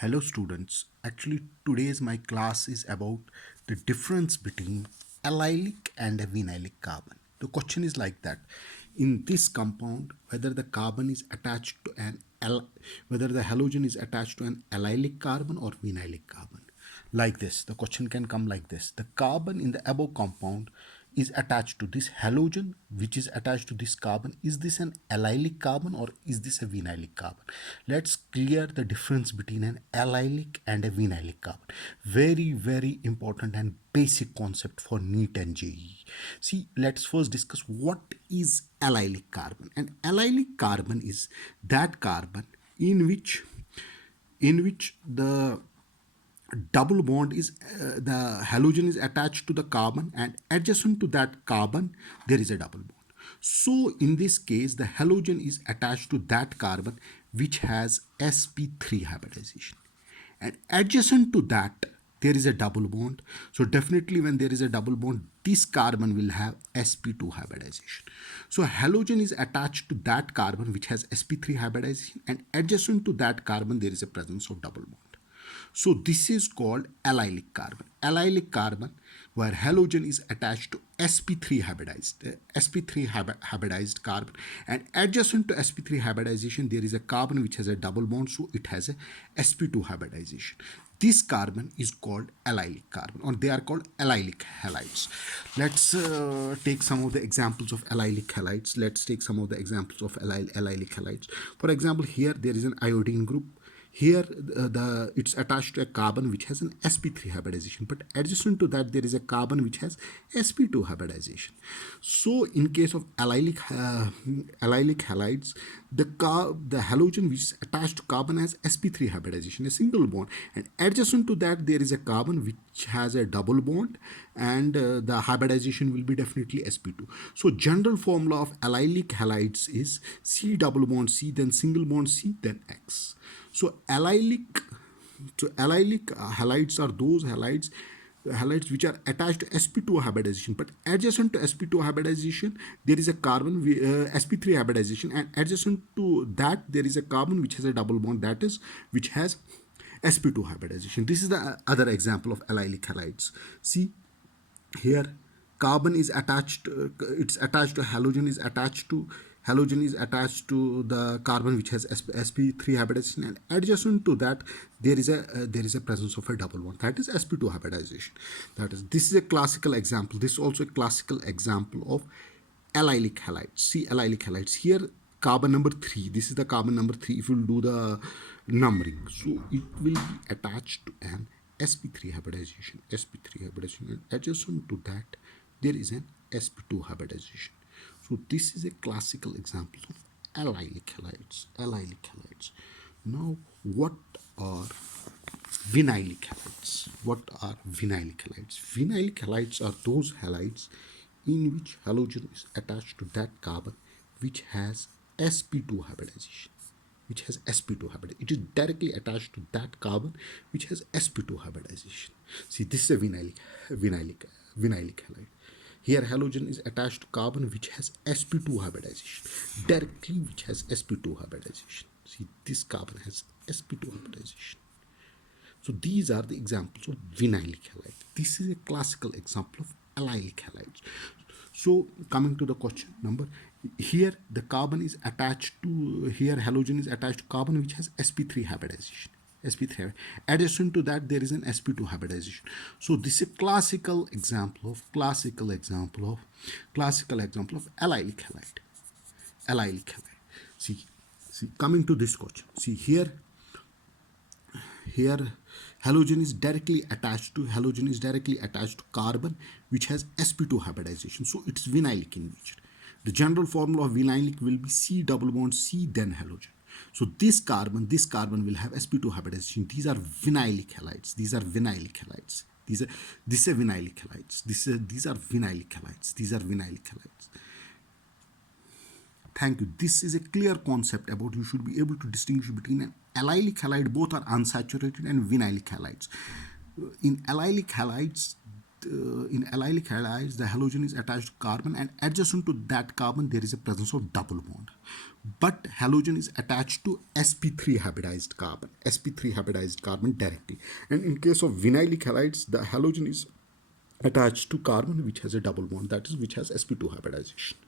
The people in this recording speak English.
Hello students, actually today's my class is about the difference between allylic and a vinylic carbon. The question is like that. In this compound, whether the carbon is attached to whether the halogen is attached to an allylic carbon or vinylic carbon. Like this, the question can come like this. The carbon in the above compound is attached to this halogen which is attached to this carbon. Is this an allylic carbon or is this a vinylic carbon? Let's clear the difference between an allylic and a vinylic carbon. Very important and basic concept for NEET and JEE. See, let's first discuss what is allylic carbon. An allylic carbon is that carbon in which the double bond is the halogen is attached to the carbon, and adjacent to that carbon there is a double bond. So in this case the halogen is attached to that carbon which has sp3 hybridization, and adjacent to that there is a double bond. So definitely when there is a double bond, this carbon will have sp2 hybridization. So halogen is attached to that carbon which has sp3 hybridization, and adjacent to that carbon there is a presence of double bond. So this is called allylic carbon. Allylic carbon where halogen is attached to sp3 hybridized carbon, and adjacent to sp3 hybridization there is a carbon which has a double bond, so it has a sp2 hybridization. This carbon is called allylic carbon, or they are called allylic halides. Let's take some of the examples of allylic halides. Let's take some of the examples of allylic halides. For example, here there is an iodine group. Here it's attached to a carbon which has an sp3 hybridization, but adjacent to that there is a carbon which has sp2 hybridization. So in case of allylic halides, the halogen which is attached to carbon has sp3 hybridization, a single bond, and adjacent to that there is a carbon which has a double bond, and the hybridization will be definitely sp2. So general formula of allylic halides is C double bond C, then single bond C, then X. So allylic halides are those halides which are attached to sp2 hybridization, but adjacent to sp2 hybridization there is a carbon sp3 hybridization, and adjacent to that there is a carbon which has a double bond, that is which has sp2 hybridization. This is the other example of allylic halides. See here, carbon is attached, it's attached to halogen is attached to the carbon which has sp3 hybridization, and adjacent to that there is a presence of a double bond, that is sp2 hybridization. This is a classical example. This is also a classical example of allylic halides. See, allylic halides here, carbon number 3, this is the carbon number 3. If you will do the numbering, so it will be attached to an sp3 hybridization, and adjacent to that there is an sp2 hybridization. So this is a classical example of allylic halides. Now what are vinylic halides? Vinylic halides are those halides in which halogen is attached to that carbon which has sp2 hybridization. It is directly attached to that carbon which has sp2 hybridization. See, this is a vinylic halide. Here halogen is attached to carbon which has sp2 hybridization, directly which has sp2 hybridization. See, this carbon has sp2 hybridization. So these are the examples of vinylic halide. This is a classical example of allylic halides. So coming to the question number, here the carbon is attached to, here halogen is attached to carbon which has sp3 hybridization. Addition to that there is an sp2 hybridization. So this is a classical example of allylic halide. See, coming to this question. See here halogen is directly attached to carbon which has sp2 hybridization, so it's vinylic in nature. The general formula of vinylic will be C double bond C, then halogen. So this carbon will have sp2 hybridization. These are vinylic halides. These are vinylic halides. These are vinylic halides. Thank you. This is a clear concept about, you should be able to distinguish between an allylic halide, both are unsaturated, and vinylic halides. In allylic halides, in allylic halides, the halogen is attached to carbon, and adjacent to that carbon there is a presence of double bond. But halogen is attached to sp3 hybridized carbon directly. And in case of vinylic halides, the halogen is attached to carbon which has a double bond, that is, which has sp2 hybridization.